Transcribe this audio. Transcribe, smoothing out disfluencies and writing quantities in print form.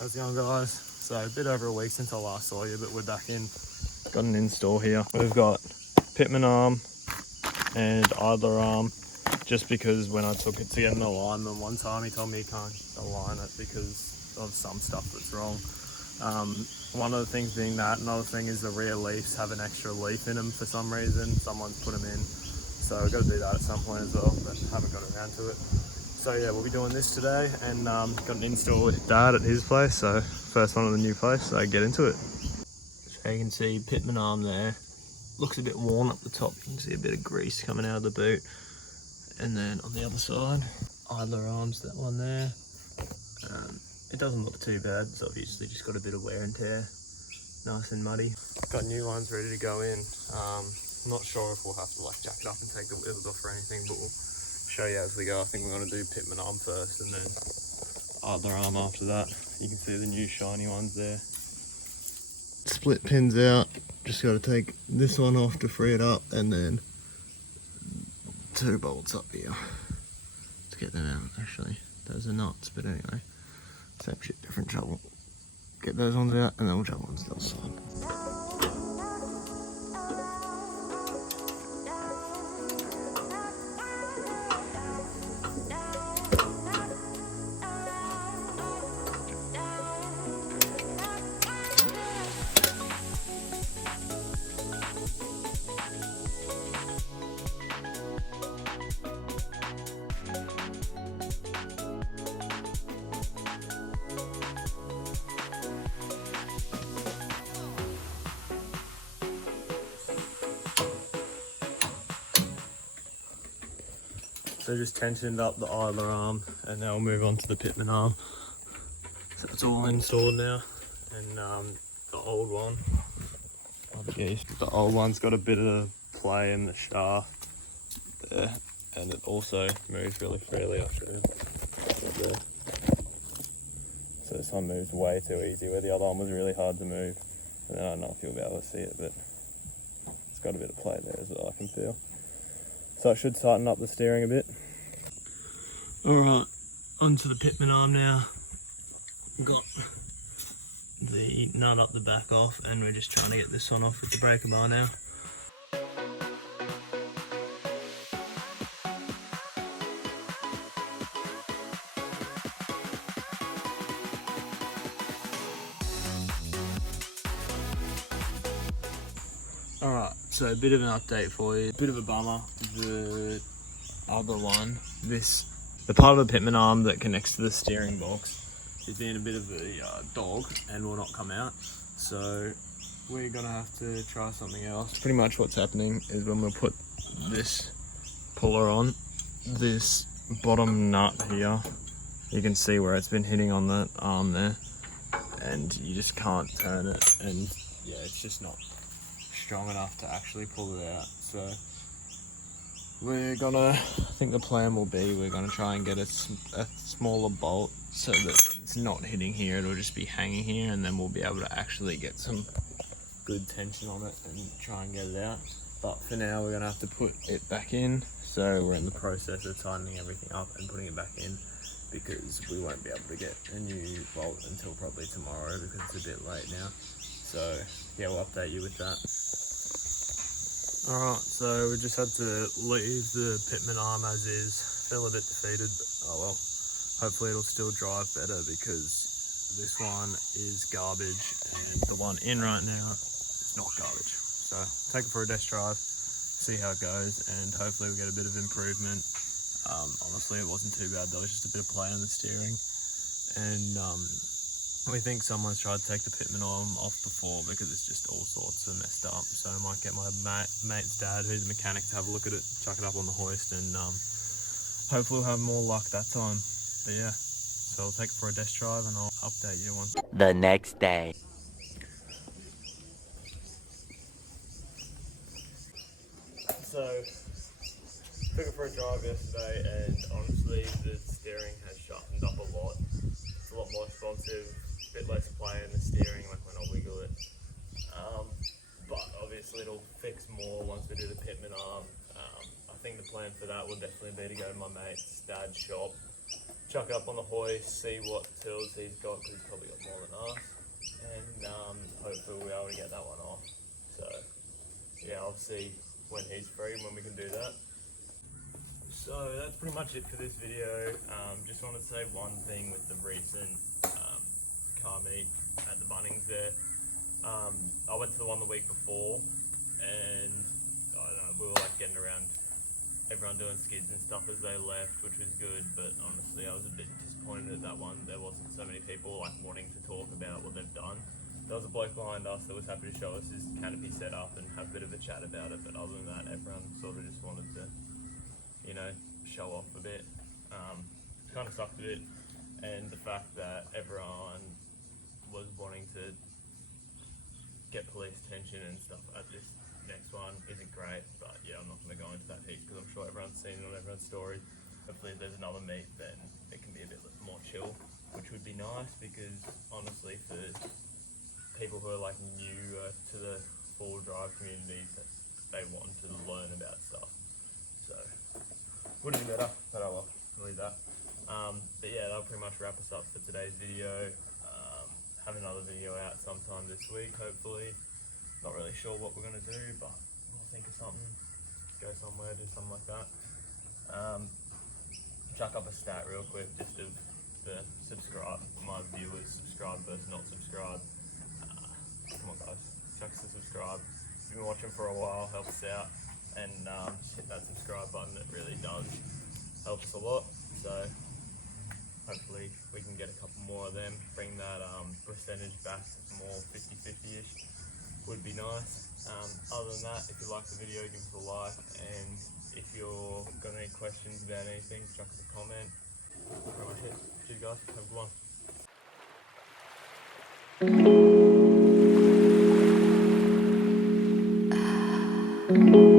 How's it going, guys? So a bit over a week since I last saw you, but we're back in. Got an install here. We've got Pitman arm and idler arm, just because when I took it to get an alignment one time, he told me he can't align it because of some stuff that's wrong. One of the things being that, another thing is the rear leaves have an extra leaf in them for some reason. Someone's put them in, so we've got to do that at some point as well, but haven't got around to it. So yeah, we'll be doing this today, and got an install with Dad at his place, so first one on the new place, so get into it. So you can see Pitman arm there, looks a bit worn up the top, you can see a bit of grease coming out of the boot. And then on the other side, idler arms, that one there. It doesn't look too bad, it's obviously just got a bit of wear and tear, nice and muddy. Got new ones ready to go in. Not sure if we'll have to like jack it up and take the wheels off or anything, but we'll show you as we go. I think we're going to do Pitman arm first and then idler arm after that. You can see the new shiny ones there. Split pins out, just got to take this one off to free it up, and then 2 bolts up here to get them out. Actually, those are nuts, but anyway, same shit, different trouble. Get those ones out and then we'll jump onto the other side. So just tensioned up the idler arm, and now we'll move on to the Pitman arm. So it's all installed now, and the old one, the old one's got a bit of play in the shaft there, and it also moves really freely after there. So this one moves way too easy, where the other one was really hard to move. And then I don't know if you'll be able to see it, but it's got a bit of play there as well, I can feel. So I should tighten up the steering a bit. Alright, onto the Pitman arm now. Got the nut up the back off, and we're just trying to get this one off with the breaker bar now. Alright, so a bit of an update for you. Bit of a bummer. The other one, the part of the Pitman arm that connects to the steering box is being a bit of a dog and will not come out. So we're gonna have to try something else. Pretty much what's happening is when we put this puller on, this bottom nut here, you can see where it's been hitting on that arm there, and you just can't turn it, and yeah, it's just not strong enough to actually pull it out. So we're gonna, I think the plan will be, we're gonna try and get a smaller bolt so that it's not hitting here, it'll just be hanging here, and then we'll be able to actually get some good tension on it and try and get it out. But for now we're gonna have to put it back in, so we're in the process of tightening everything up and putting it back in, because we won't be able to get a new bolt until probably tomorrow, because it's a bit late now. So yeah, we'll update you with that. Alright, so we just had to leave the Pitman arm as is. Feel a bit defeated, but oh well. Hopefully it'll still drive better, because this one is garbage and the one in right now is not garbage. So take it for a test drive, see how it goes, and hopefully we get a bit of improvement. Honestly, it wasn't too bad though, just a bit of play on the steering. And we think someone's tried to take the Pitman arm off before, because it's just all sorts of messed up. So I might get my mate's dad, who's a mechanic, to have a look at it, chuck it up on the hoist, and hopefully we'll have more luck that time. But yeah, so I'll take it for a test drive and I'll update you once. The next day. So, took it for a drive yesterday, and honestly the steering has sharpened up a lot. It's a lot more responsive, a bit less play in the steering, like when I wiggle it. But obviously it'll fix more once we do the Pitman arm. I think the plan for that will definitely be to go to my mate's dad's shop, chuck it up on the hoist, see what tools he's got, because he's probably got more nice, and hopefully we'll be able to get that one off. So yeah, I'll see when he's free when we can do that. So that's pretty much it for this video. Just wanted to say one thing with the recent car meet at the Bunnings there. I went to the one the week before, and I don't know, we were like getting around, everyone doing skids and stuff as they left, which was good, but honestly I was a bit disappointed at that one. There wasn't so many people like wanting to talk about what they've done. There was a bloke behind us that was happy to show us his canopy setup and have a bit of a chat about it, but other than that, everyone sort of just wanted to, you know, show off a bit. Kind of sucked a bit, and the fact that everyone was wanting to get police attention and stuff at this next one isn't great, but yeah, I'm not going to go into that heat because I'm sure everyone's seen it on everyone's story. Hopefully if there's another meet then it can be a bit more chill, which would be nice, because honestly for people who are like new to the four-wheel drive community, they want to learn about stuff. So wouldn't be better, but oh well, I'll leave that. But yeah, that'll pretty much wrap us up for today's video. Have another video out sometime this week, hopefully. Not really sure what we're going to do, but we'll think of something. Go somewhere, do something like that. Chuck up a stat real quick, just of the my viewers, subscribe versus not subscribe. Come on guys, chuck us a subscribe. If you've been watching for a while, help us out, and just hit that subscribe button. It really does help us a lot. So hopefully we can get a couple more of them, bring that percentage back to more 50-50ish, would be nice. Other than that, if you like the video, give us a like, and if you're got any questions about anything, chuck us a comment. That's pretty much it. Cheers guys, have a good one.